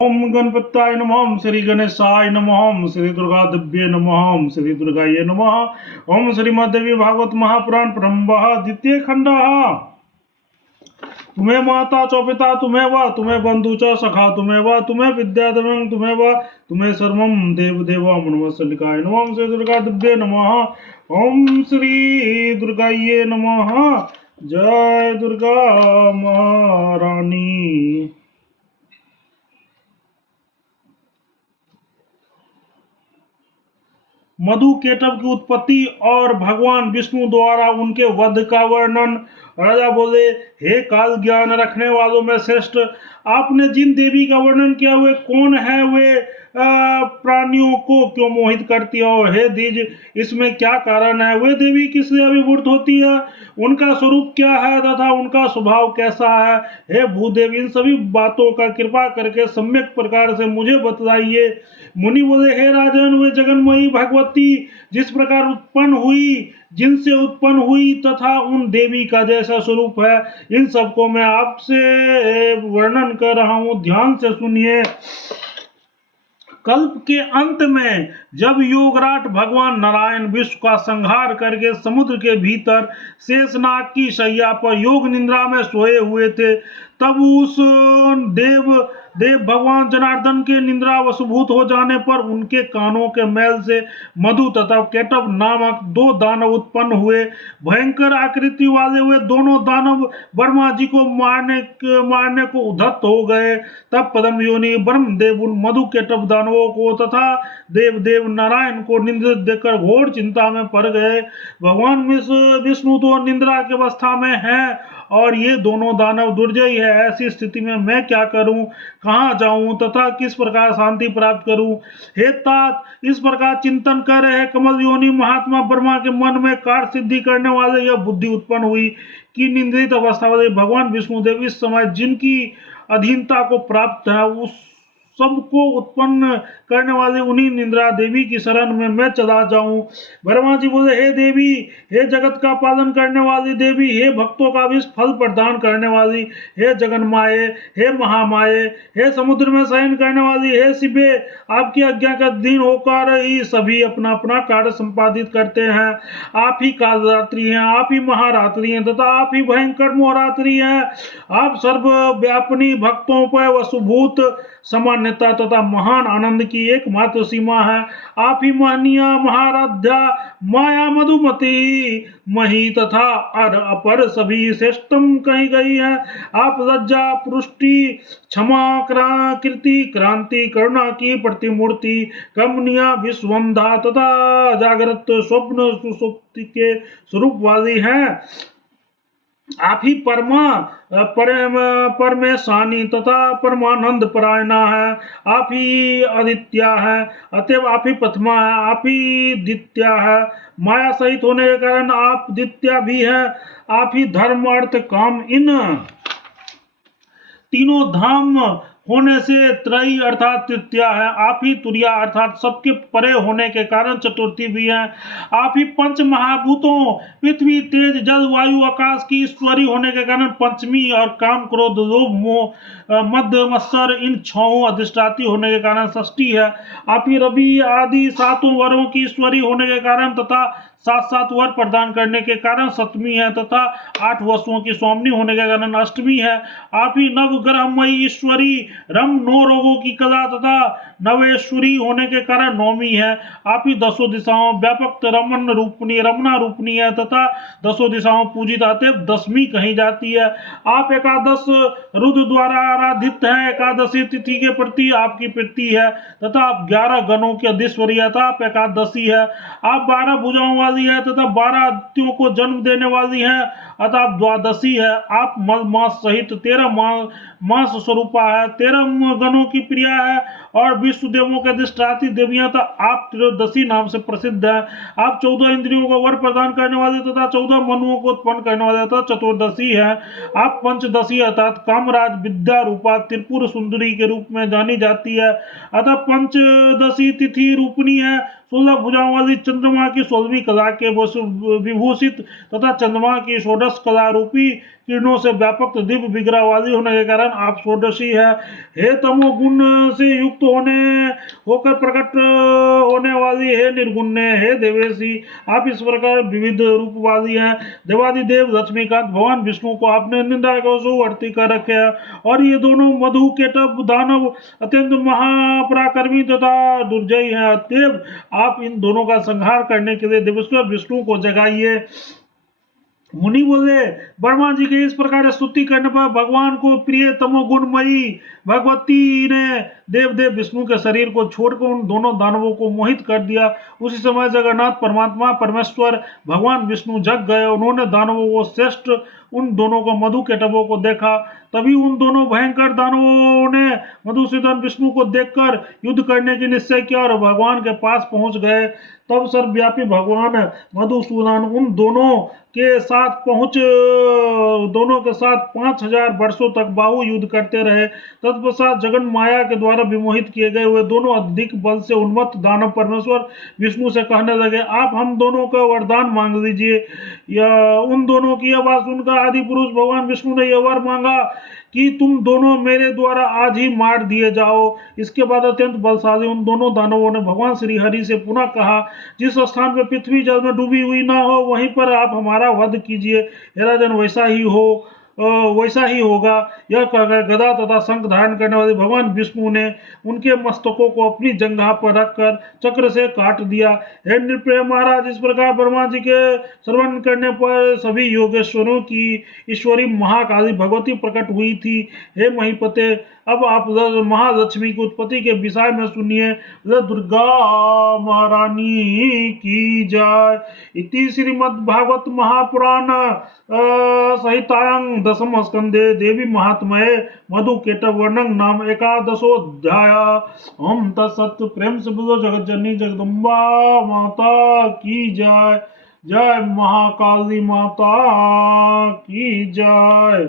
ओम गणपताय नमः। ओम श्री गणेशाय नमः। ओम श्री दुर्गा दिव्य नमः। ओम श्री दुर्गाय नमः। ओम श्रीमद्देवी भागवत महापुराण ब्रह्म द्वितीय खंड। तुम्हें माता च पिता तुम्हें व तुम्हें बंधु च सखा तुम्हें व तुम्हें विद्याधरं तुम्हें व तुम्हें सर्वं देव देव मनवसलिकाय नमः। ओम श्री दुर्गा दिव्य नमः। ओम श्री दुर्गाय नमः। जय दुर्गा महारानी। मधु केटव की उत्पत्ति और भगवान विष्णु द्वारा उनके वध का वर्णन। राजा बोले, हे काल ज्ञान रखने वालों में श्रेष्ठ, आपने जिन देवी का वर्णन किया वे कौन है? वे प्राणियों को क्यों मोहित करती है? और हे द्विज, इसमें क्या कारण है? वे देवी किससे अभिभूत होती है? उनका स्वरूप क्या है तथा उनका स्वभाव कैसा है? हे भूदेव, इन सभी बातों का कृपा करके सम्यक प्रकार से मुझे बतलाइए। मुनि बोले, हे राजन, वे जगन्मयी भगवती जिस प्रकार उत्पन्न हुई, जिनसे उत्पन्न हुई तथा उन देवी का जैसा स्वरूप है, इन सबको मैं आपसे वर्णन कर रहा हूं, ध्यान से सुनिए। कल्प के अंत में जब योगराट भगवान नारायण विश्व का संहार करके समुद्र के भीतर शेषनाग की शैया पर योग निद्रा में सोए हुए थे, तब उस देव भगवान जनार्दन के निद्रा वशभूत हो जाने पर उनके कानों के मैल से मधु तथा केटव नामक दो दानव उत्पन्न हुए। भयंकर आकृति वाले वे दोनों दानव ब्रह्मा जी को मारने को उद्धत हो गए। तब पद्म योनि ब्रह्मदेव उन मधु केटव दानवों को तथा देव नारायण को निंदा देकर घोर चिंता में पड़ गए। भगवान विष्णु तो निंद्रा की अवस्था में है और ये दोनों दानव दुर्जयी है। ऐसी स्थिति में मैं क्या करूं, कहां जाऊं तथा किस प्रकार शांति प्राप्त करूं? हे तात, इस प्रकार चिंतन कर रहे कमल योनि महात्मा ब्रह्मा के मन में कार्य सिद्धि करने वाले यह बुद्धि उत्पन्न हुई कि निंद्रित अवस्था वाले भगवान विष्णुदेव इस समय जिनकी अधीनता को प्राप्त है, उस सबको उत्पन्न करने वाले उन्हीं निंद्रा देवी की शरण में मैं चला जाऊं। ब्रह्मा जी बोले, हे देवी, हे जगत का पालन करने वाली देवी, हे भक्तों का भी फल प्रदान करने वाली, हे जगन्माये, हे महामाये, हे समुद्र में शयन करने वाली, हे शिवे, आपकी आज्ञा का अधीन होकर ही सभी अपना अपना कार्य संपादित करते हैं। आप ही कालरात्रि हैं, आप ही महारात्रि हैं तथा आप ही भयंकर मोहरात्रि हैं। आप सर्वव्यापिनी भक्तों पर वसुभूत सामान्यता तथा महान आनंद की एकमात्र सीमा है। आप ही महनीया महाराध्या माया मधुमती मही तथा अपर सभी श्रेष्ठतम कही गई है। आप लज्जा पुष्टि क्षमा कृति क्रांति करुणा की प्रतिमूर्ति कमनिया विश्वंधा तथा जागृत स्वप्न सुसुप्ति के स्वरूप वाली हैं। आप ही परमेशानी तथा परमानंद परायणा है। आप ही आदित्या है, अतएव आप ही प्रथमा है, आप ही द्वितीया है। माया सहित होने के कारण आप द्वितीया भी है। आप ही धर्म अर्थ काम इन तीनों धाम होने से त्रयी अर्थात तृतीया है। आप ही तुरिया अर्थात सबके परे होने के कारण चतुर्थी भी है। आप ही पंच महाभूतों पृथ्वी तेज जल वायु आकाश की ईश्वरी होने के कारण पंचमी और काम क्रोध लोभ मोह मद मत्सर इन छहों अधिष्ठाती होने के कारण षष्ठी है। आप ही रवि आदि सातों वरों की ईश्वरी होने के कारण तथा सात वर प्रदान करने के कारण सप्तमी है तथा 8 वसुओं की स्वामिनी होने के कारण अष्टमी है। आप ही नव ग्रहमयी ईश्वरी रम 9 रोगों की कला तथा नवेश्वरी होने के कारण नौमी है। आप ही 10 दिशाओं व्यापक रमना रूपनी है तथा 10 दिशाओं पूजित अतएव दसवीं कही जाती है। आप एकादश रुद्र द्वारा आराधित है। एकादशी तिथि के प्रति आपकी प्रीति है तथा आप 11 गणों की अधीश्वरी है तथा आप एकादशी है। आप 12 भुजाओं वाली है तथा 12 आदित्यों को जन्म देने वाली है अतः आप द्वादशी है। आप मल मास सहित 13 मास स्वरूपा है, 13 गणों की प्रिया है और विश्व देवों के अधिष्ठात्री देवियां था। आप त्रयोदशी नाम से प्रसिद्ध है। आप 14 इंद्रियों को वर प्रदान करने वाले तथा 14 मनुओं को उत्पन्न करने वाले तथा चतुर्दशी है। आप पंचदशी अर्थात कामराज विद्या रूपा त्रिपुर सुंदरी के रूप में जानी जाती है अतः पंचदशी तिथि रूपणी है। 16 भुजाओं वाली चंद्रमा की 16वीं कला के विभूषित तथा चंद्रमा की षोडश कला रूपी किरणों से व्यापक दिव्य विग्रह वाली होने के कारण आप षोडशी है। हे तमो गुण से युक्त होकर प्रकट होने वाली, हे निर्गुण्य, हे देवेशी, आप इस प्रकार विविध रूप वाली हैं। देवादिदेव लक्ष्मीकांत भगवान विष्णु को आपने निंदा को वर्ती कर रखे हैं। और ये दोनों मधु केटव दानव अत्यंत महापराक्रमी तथा दुर्जयी हैं। अतएव आप इन दोनों का संहार करने के लिए देवेश्वर विष्णु को जगाइए। मुनि बोले, ब्रह्मा जी के इस प्रकार स्तुति करने पर भगवान को प्रिय तमोगुणमयी भगवती ने देव विष्णु के शरीर को छोड़कर उन दोनों दानवों को मोहित कर दिया। उसी समय जगन्नाथ परमात्मा परमेश्वर भगवान विष्णु जग गए। उन्होंने दानवों को श्रेष्ठ उन दोनों को मधु केटवों को देखा। तभी उन दोनों भयंकर दानवों ने मधुसूदन विष्णु को देखकर युद्ध करने की निश्चय किया और भगवान के पास पहुंच गए। तब सर्वव्यापी भगवान मधुसूदन उन दोनों के साथ 5000 वर्षों तक बाहु युद्ध करते रहे। तत्पश्चात जगन माया के द्वारा विमोहित किए गए हुए दोनों अधिक बल से उन्मत्त दानव परमेश्वर विष्णु से कहने लगे, आप हम दोनों का वरदान मांग लीजिए। या उन दोनों की आवाज सुनकर आदि पुरुष भगवान विष्णु ने यह वर मांगा कि तुम दोनों मेरे द्वारा आज ही मार दिए जाओ। इसके बाद अत्यंत बलशाली उन दोनों दानवों ने भगवान श्री हरि से पुनः कहा, जिस स्थान पर पृथ्वी जल में डूबी हुई ना हो वहीं पर आप हमारा वध कीजिए। हे राजन, वैसा ही होगा। यह कहकर गदा तथा शंख धारण करने वाले भगवान विष्णु ने उनके मस्तकों को अपनी जंघा पर रखकर चक्र से काट दिया। हे नृप्रिय महाराज, इस प्रकार ब्रह्मा जी के श्रवण करने पर सभी योगेश्वरों की ईश्वरी महाकाली भगवती प्रकट हुई थी। हे महीपते, अब आप महालक्ष्मी की उत्पत्ति के विषय में सुनिए। दुर्गा महारानी की जय। इति श्रीमद्भागवत महापुराण संहितायां दशम स्कंदे देवी महात्म्ये मधु केटव वर्णन नाम 11ोऽध्याय। ओम तत्सत्। प्रेम से बोलो जगत जननी जगदम्बा माता की जय। जय महाकाली माता की जय।